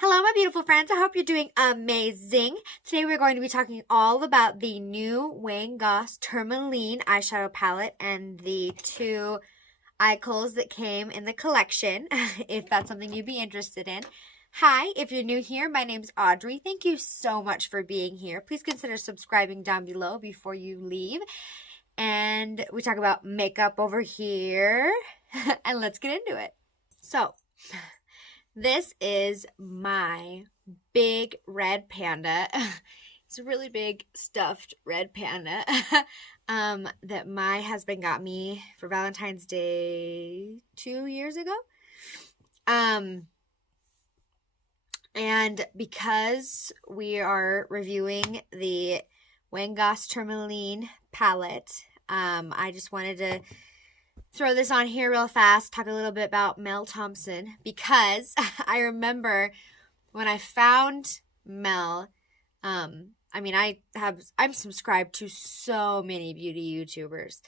Hello, my beautiful friends. I hope you're doing amazing. Today we're going to be talking all about the new Goss Tourmaline eyeshadow palette and the two eye-cols that came in the collection, if that's something you'd be interested in. Hi, if you're new here, my name's Audrey. Thank you so much for being here. Please consider subscribing down below before you leave. And we talk about makeup over here, and let's get into it. So, this is my big red panda. It's a really big stuffed red panda that my husband got me for Valentine's Day 2 years ago. And because we are reviewing the Goss Tourmaline palette, I just wanted to throw this on here real fast, talk a little bit about Mel Thompson, because I remember when I found Mel, I'm subscribed to so many beauty YouTubers,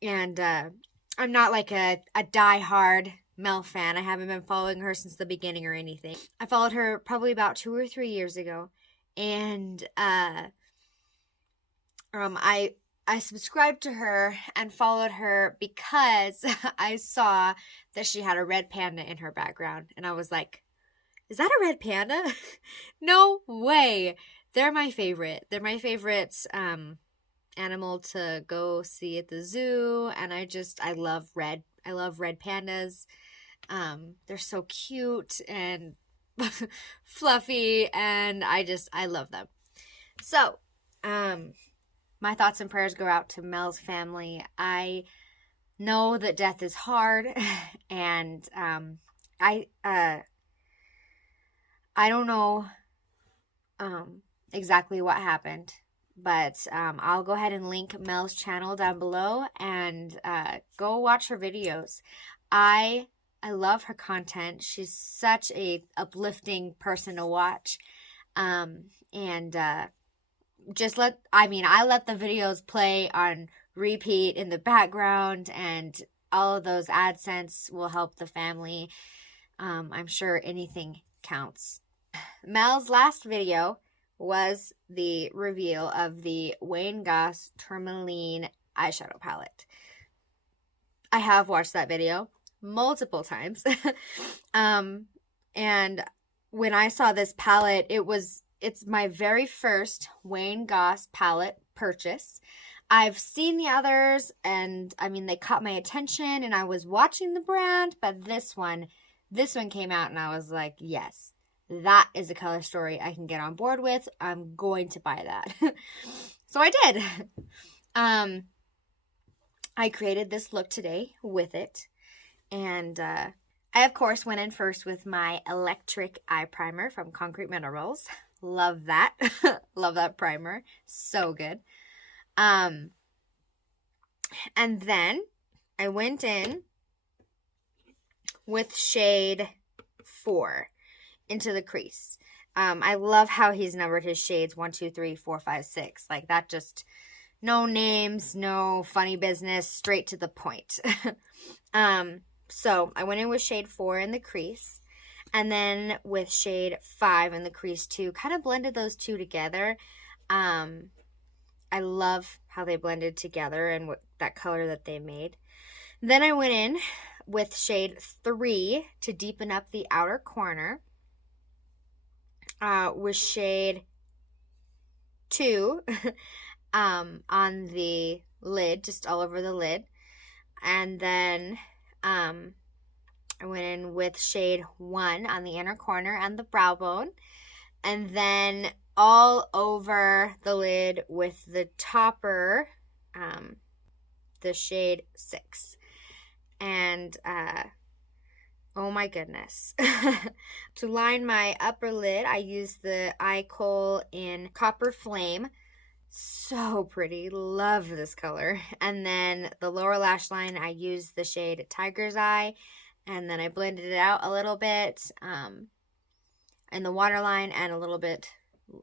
and I'm not like a die-hard Mel fan. I haven't been following her since the beginning or anything. I followed her probably about 2 or 3 years ago, and I subscribed to her and followed her because I saw that she had a red panda in her background. And I was like, is that a red panda? No way. They're my favorite. They're my favorite animal to go see at the zoo. And I love red. I love red pandas. They're so cute and fluffy. And I love them. So, my thoughts and prayers go out to Mel's family. I know that death is hard, and I don't know exactly what happened, but I'll go ahead and link Mel's channel down below and go watch her videos. I love her content. She's such a uplifting person to watch, I let the videos play on repeat in the background, and all of those AdSense will help the family. I'm sure anything counts. Mel's last video was the reveal of the Goss Tourmaline eyeshadow palette. I have watched that video multiple times. And when I saw this palette, it's my very first Goss palette purchase. I've seen the others, and they caught my attention, and I was watching the brand, but this one came out, and I was like, yes, that is a color story I can get on board with. I'm going to buy that. So I did. I created this look today with it, and I, of course, went in first with my electric eye primer from Concrete Minerals. Love that. Love that primer. So good. And then I went in with shade 4 into the crease. I love how he's numbered his shades 1, 2, 3, 4, 5, 6. Like that, just no names, no funny business, straight to the point. So I went in with shade 4 in the crease. And then with shade 5 in the crease too, kind of blended those two together. I love how they blended together and that color that they made. Then I went in with shade 3 to deepen up the outer corner. With shade 2 on the lid, just all over the lid. And then I went in with shade 1 on the inner corner and the brow bone. And then all over the lid with the topper, the shade 6. And, oh my goodness. To line my upper lid, I used the eye kohl in Copper Flame. So pretty. Love this color. And then the lower lash line, I used the shade Tiger's Eye. And then I blended it out a little bit in the waterline and a little bit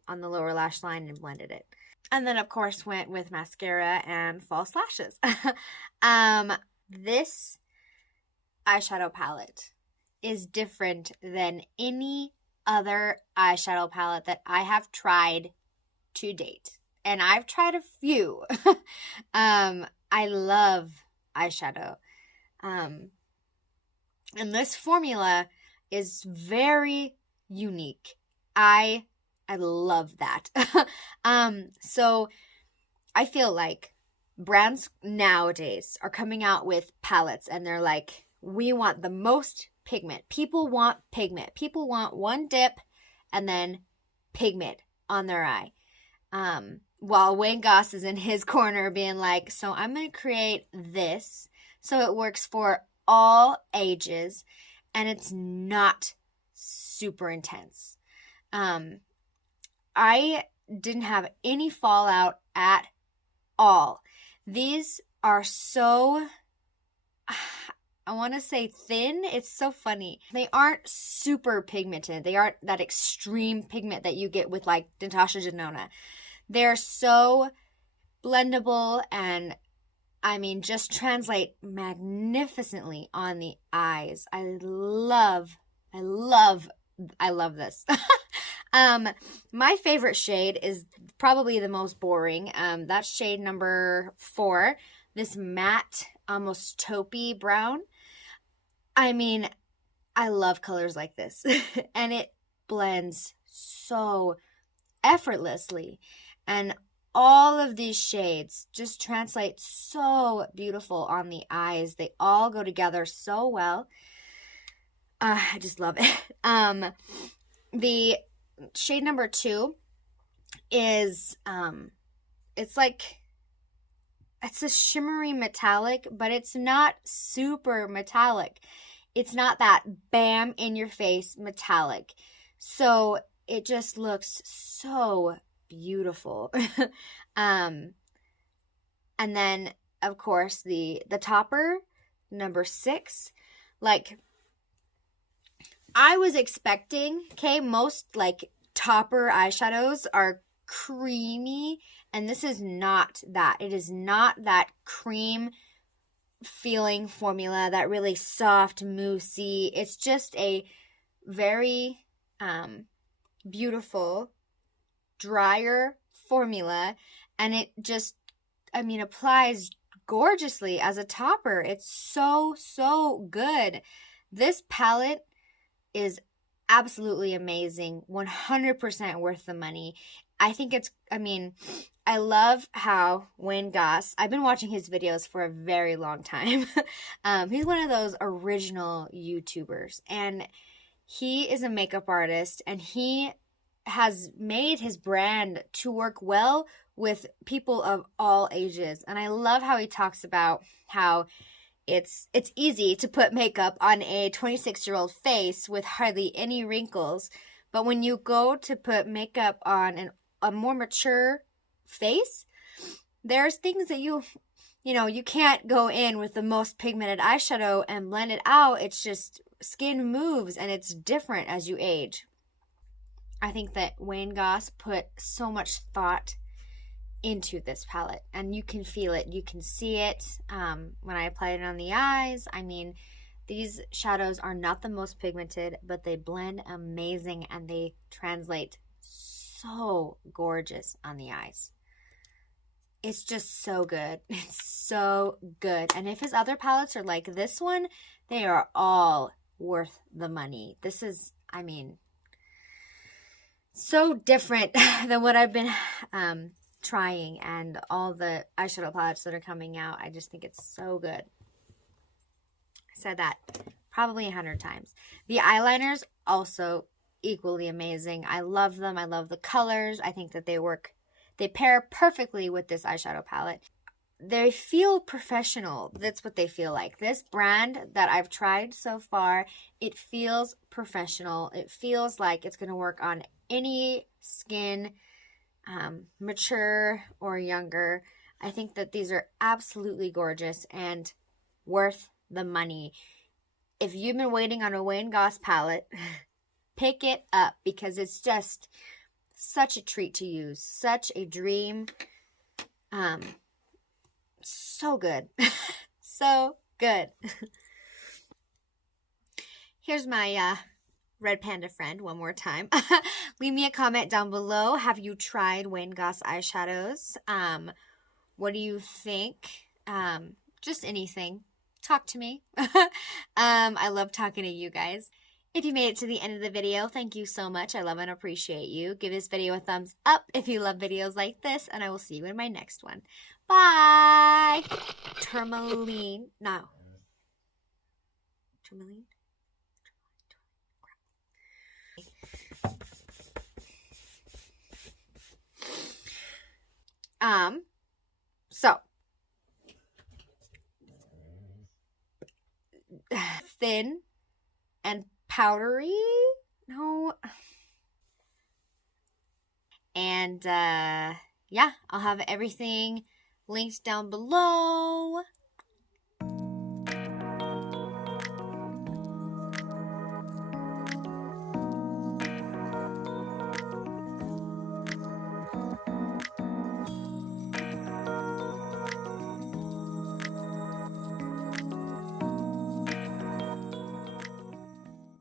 on the lower lash line and blended it. And then, of course, went with mascara and false lashes. This eyeshadow palette is different than any other eyeshadow palette that I have tried to date. And I've tried a few. I love eyeshadow. And this formula is very unique. I love that. So I feel like brands nowadays are coming out with palettes and they're like, we want the most pigment. People want pigment. People want one dip and then pigment on their eye. While Wayne Goss is in his corner being like, so I'm going to create this so it works for all ages and it's not super intense. I didn't have any fallout at all. These are so, I want to say thin. It's so funny. They aren't super pigmented. They aren't that extreme pigment that you get with like Natasha Denona. They're so blendable and I mean, just translate magnificently on the eyes. I love this. My favorite shade is probably the most boring. That's shade number 4. This matte, almost taupey brown. I mean, I love colors like this. And it blends so effortlessly. And all of these shades just translate so beautiful on the eyes. They all go together so well. I just love it. The shade number 2 is, it's like, it's a shimmery metallic, but it's not super metallic. It's not that bam in your face metallic. So it just looks so beautiful. And then of course the topper, number 6, like I was expecting, okay, most like topper eyeshadows are creamy, and this is not that. It is not that cream feeling formula, that really soft, moussey. It's just a very beautiful, drier formula, and it just, I mean, applies gorgeously as a topper. It's so good. This palette is absolutely amazing, 100% worth the money. I think it's, I mean, I love how Wayne Goss, I've been watching his videos for a very long time. He's one of those original YouTubers, and he is a makeup artist, and he has made his brand to work well with people of all ages. And I love how he talks about how it's easy to put makeup on a 26-year-old face with hardly any wrinkles, but when you go to put makeup on a more mature face, there's things that you can't go in with the most pigmented eyeshadow and blend it out. It's just skin moves and it's different as you age. I think that Wayne Goss put so much thought into this palette, and you can feel it, you can see it when I applied it on the eyes. I mean, these shadows are not the most pigmented, but they blend amazing and they translate so gorgeous on the eyes. It's just so good. It's so good. And if his other palettes are like this one, they are all worth the money. This is, I mean, so different than what I've been trying, and all the eyeshadow palettes that are coming out. I just think it's so good. I said that probably 100 times. The eyeliners also equally amazing. I love them. I love the colors. I think that they pair perfectly with this eyeshadow palette. They feel professional. That's what they feel like. This brand that I've tried so far, it feels professional. It feels like it's going to work on any skin, mature or younger. I think that these are absolutely gorgeous and worth the money. If you've been waiting on a Wayne Goss palette, pick it up, because it's just such a treat to use, such a dream. So good. So good. Here's my Red Panda friend one more time. Leave me a comment down below. Have you tried Wayne Goss eyeshadows? What do you think? Just anything. Talk to me. I love talking to you guys. If you made it to the end of the video, thank you so much. I love and appreciate you. Give this video a thumbs up if you love videos like this, and I will see you in my next one. Bye! Tourmaline. No. Tourmaline? So. Thin and powdery? No. And, yeah, I'll have everything linked down below.